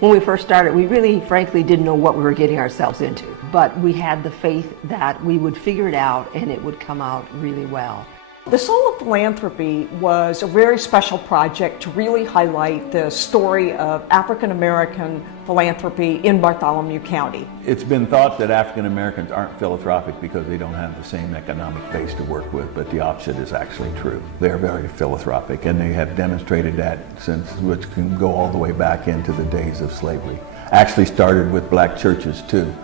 When we first started, we really, frankly, didn't know what we were getting ourselves into. But we had the faith that we would figure it out and it would come out really well. The Soul of Philanthropy was a very special project to really highlight the story of African American philanthropy in Bartholomew County. It's been thought that African Americans aren't philanthropic because they don't have the same economic base to work with, but the opposite is actually true. They're very philanthropic, and they have demonstrated that since, which can go all the way back into the days of slavery. Actually started with black churches too.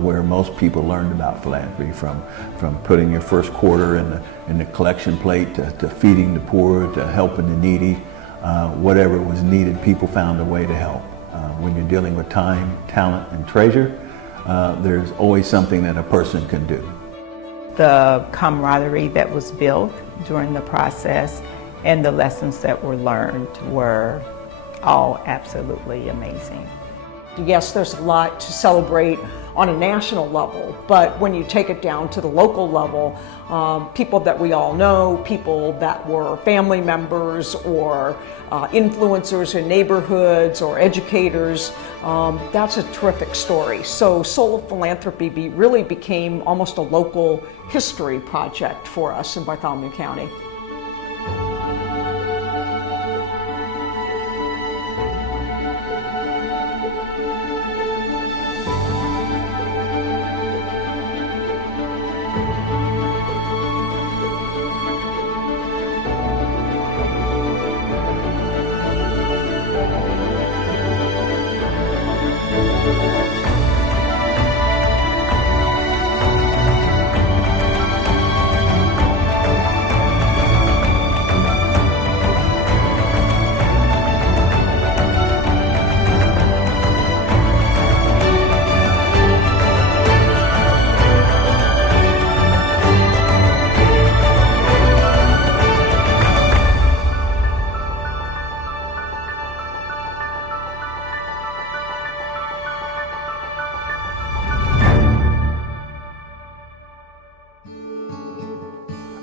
Where most people learned about philanthropy, from putting your first quarter in the collection plate to feeding the poor to helping the needy. Whatever was needed, people found a way to help. When you're dealing with time, talent, and treasure, there's always something that a person can do. The camaraderie that was built during the process and the lessons that were learned were all absolutely amazing. Yes, there's a lot to celebrate on a national level, but when you take it down to the local level, people that we all know, people that were family members or influencers in neighborhoods or educators, that's a terrific story. So Soul of Philanthropy really became almost a local history project for us in Bartholomew County.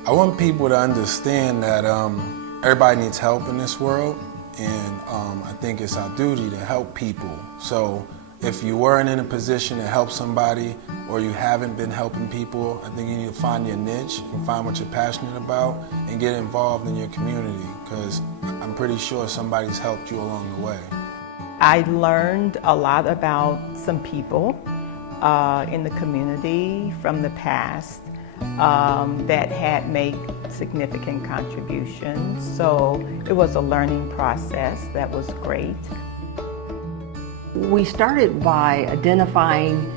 I want people to understand that everybody needs help in this world, and I think it's our duty to help people. So if you weren't in a position to help somebody, or you haven't been helping people, I think you need to find your niche and find what you're passionate about and get involved in your community, because I'm pretty sure somebody's helped you along the way. I learned a lot about some people in the community from the past that had made significant contributions. So it was a learning process that was great. We started by identifying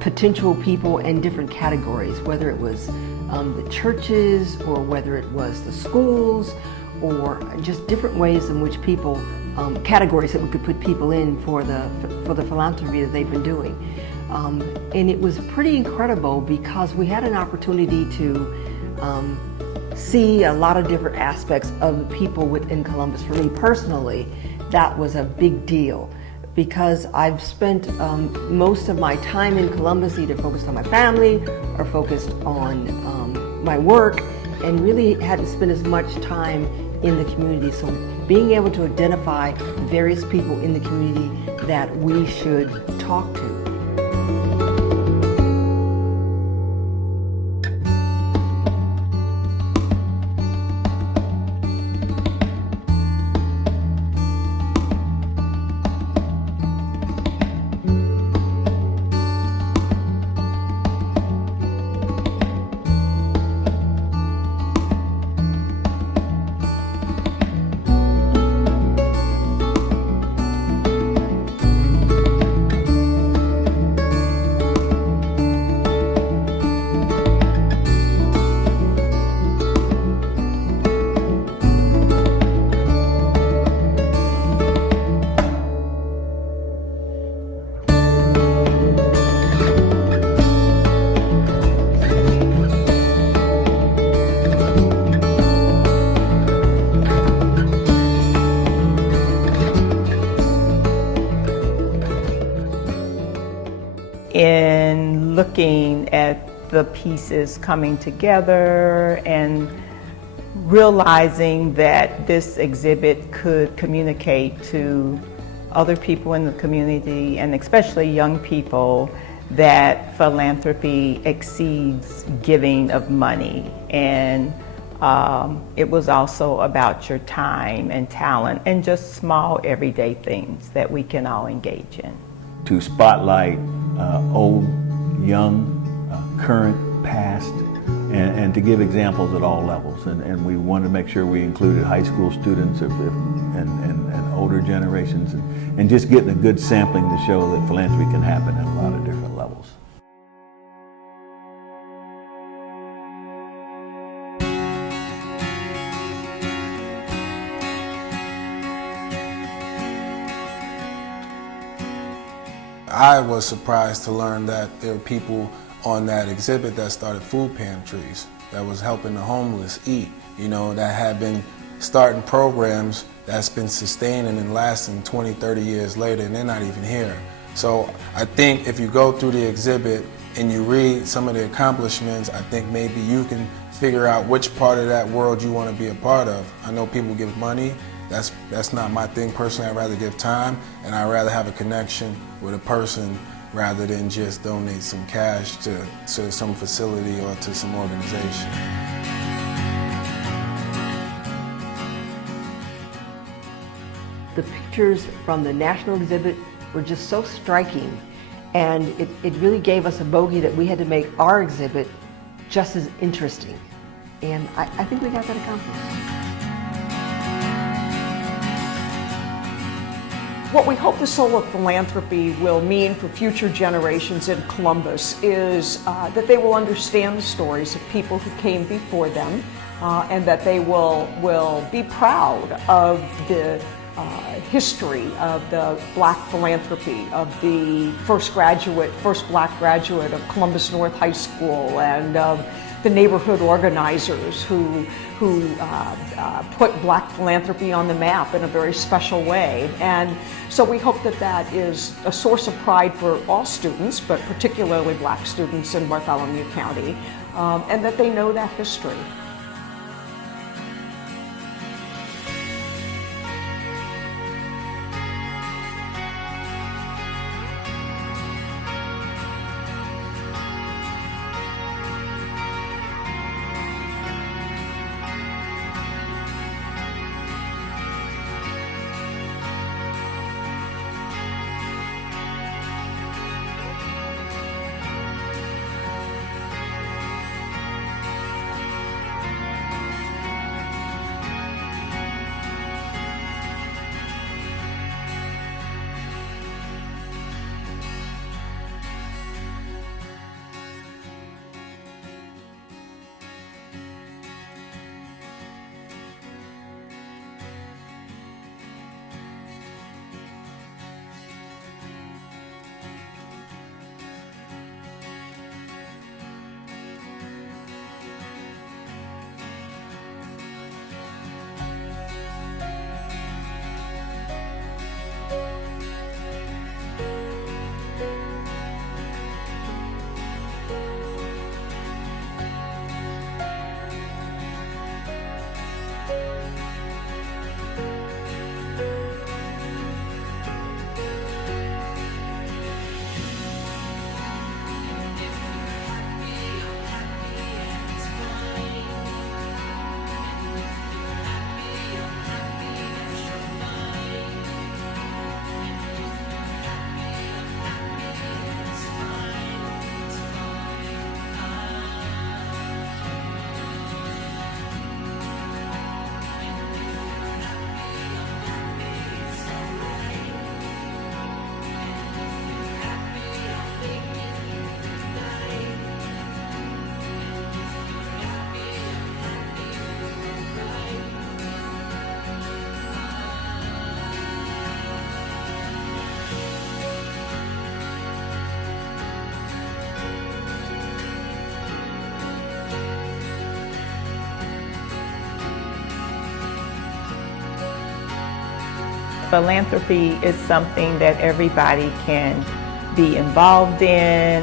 potential people in different categories, whether it was the churches or whether it was the schools, or just different ways in which people, categories that we could put people in for the philanthropy that they've been doing. And it was pretty incredible because we had an opportunity to see a lot of different aspects of the people within Columbus. For me personally, that was a big deal because I've spent most of my time in Columbus either focused on my family or focused on my work, and really hadn't spent as much time in the community. So being able to identify various people in the community that we should talk to. In looking at the pieces coming together and realizing that this exhibit could communicate to other people in the community, and especially young people, that philanthropy exceeds giving of money. And it was also about your time and talent and just small everyday things that we can all engage in. To spotlight old, young, current, past, and to give examples at all levels. And we wanted to make sure we included high school students and older generations, and just getting a good sampling to show that philanthropy can happen at a lot of different levels. I was surprised to learn that there were people on that exhibit that started food pantries, that was helping the homeless eat, that had been starting programs that's been sustaining and lasting 20, 30 years later, and they're not even here. So I think if you go through the exhibit and you read some of the accomplishments, I think maybe you can figure out which part of that world you want to be a part of. I know people give money. That's not my thing personally. I'd rather give time, and I'd rather have a connection with a person rather than just donate some cash to some facility or to some organization. The pictures from the national exhibit were just so striking, and it really gave us a bogey that we had to make our exhibit just as interesting. And I think we got that accomplished. What we hope the Soul of Philanthropy will mean for future generations in Columbus is that they will understand the stories of people who came before them, and that they will be proud of the history of the Black philanthropy, of the first Black graduate of Columbus North High School, and of the neighborhood organizers who put Black philanthropy on the map in a very special way. And so we hope that that is a source of pride for all students, but particularly Black students in Bartholomew County, and that they know that history. Philanthropy is something that everybody can be involved in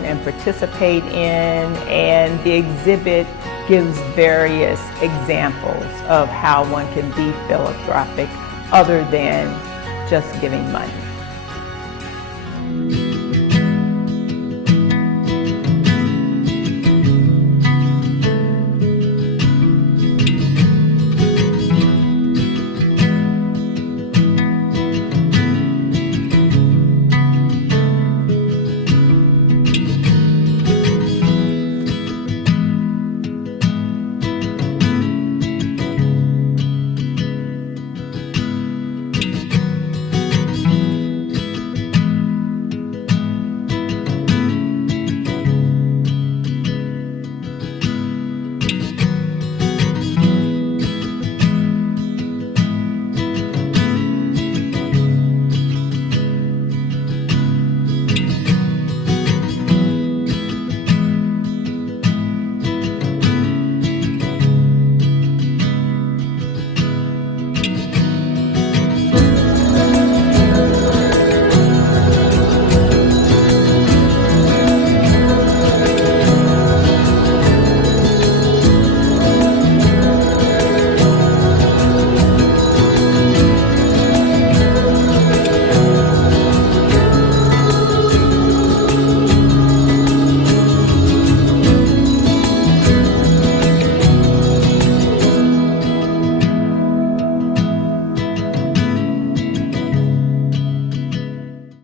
and participate in, and the exhibit gives various examples of how one can be philanthropic other than just giving money.